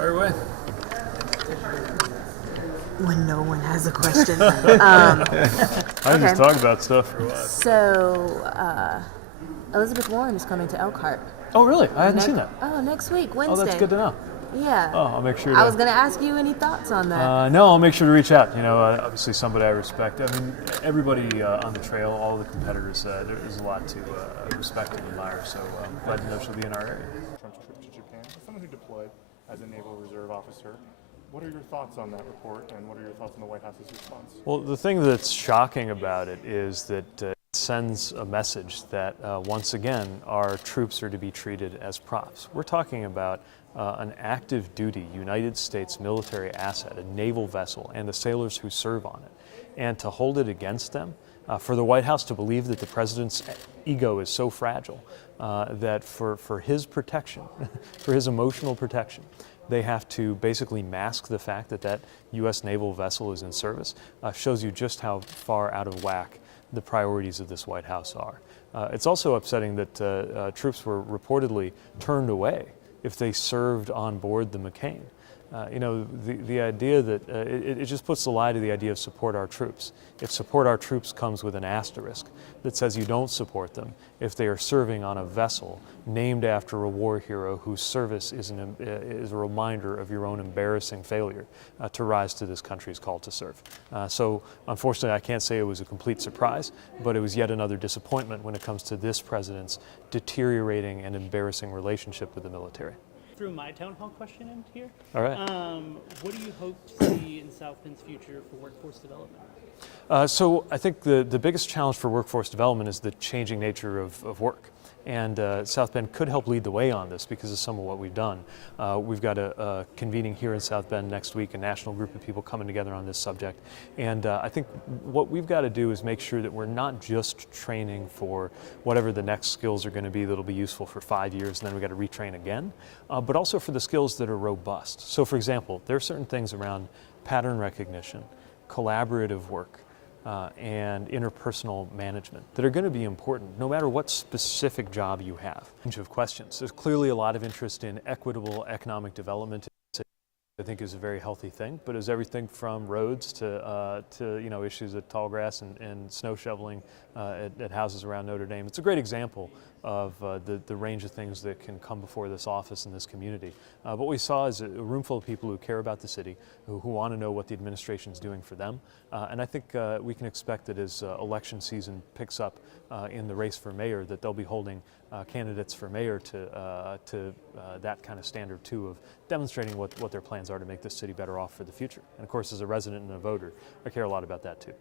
Fire away. When no one has a question. I can just talk about stuff. So, Elizabeth Warren is coming to Elkhart. Oh, really? I hadn't seen that. Oh, next week, Wednesday. Oh, that's good to know. Yeah. Oh, I'll make sure I was going to ask you any thoughts on that. No, I'll make sure to reach out. You know, obviously somebody I respect. I mean, everybody on the trail, all the competitors, there's a lot to respect and admire. So glad to know she'll be in our area. Trump's trip to Japan. As someone who deployed as a Naval Reserve officer, what are your thoughts on that report, and what are your thoughts on the White House's response? Well, the thing that's shocking about it is that it sends a message that, once again, our troops are to be treated as props. We're talking about an active duty United States military asset, a naval vessel, and the sailors who serve on it. And to hold it against them, for the White House to believe that the president's ego is so fragile that for his protection, for his emotional protection, they have to basically mask the fact that that U.S. naval vessel is in service, shows you just how far out of whack the priorities of this White House are. It's also upsetting that troops were reportedly turned away if they served on board the McCain. You know, the idea that it just puts the lie to the idea of support our troops. If support our troops comes with an asterisk that says you don't support them if they are serving on a vessel named after a war hero whose service is a reminder of your own embarrassing failure to rise to this country's call to serve. So unfortunately, I can't say it was a complete surprise, but it was yet another disappointment when it comes to this president's deteriorating and embarrassing relationship with the military. Through my town hall question in here. All right. What do you hope to see in South Bend's future for workforce development? So I think the biggest challenge for workforce development is the changing nature of work. And South Bend could help lead the way on this because of some of what we've done. We've got a convening here in South Bend next week, a national group of people coming together on this subject. And I think what we've got to do is make sure that we're not just training for whatever the next skills are going to be that'll be useful for 5 years, and then we've got to retrain again, but also for the skills that are robust. So for example, there are certain things around pattern recognition, collaborative work, and interpersonal management that are going to be important no matter what specific job you have. Range of questions. There's clearly a lot of interest in equitable economic development. I think is a very healthy thing, but it's everything from roads to you know, issues of tall grass and snow shoveling at houses around Notre Dame. It's a great example of the range of things that can come before this office and this community. What we saw is a room full of people who care about the city, who want to know what the administration is doing for them, and I think we can expect that as election season picks up in the race for mayor, that they'll be holding candidates for mayor to that kind of standard too, of demonstrating what their plans are to make this city better off for the future. And of course, as a resident and a voter, I care a lot about that too.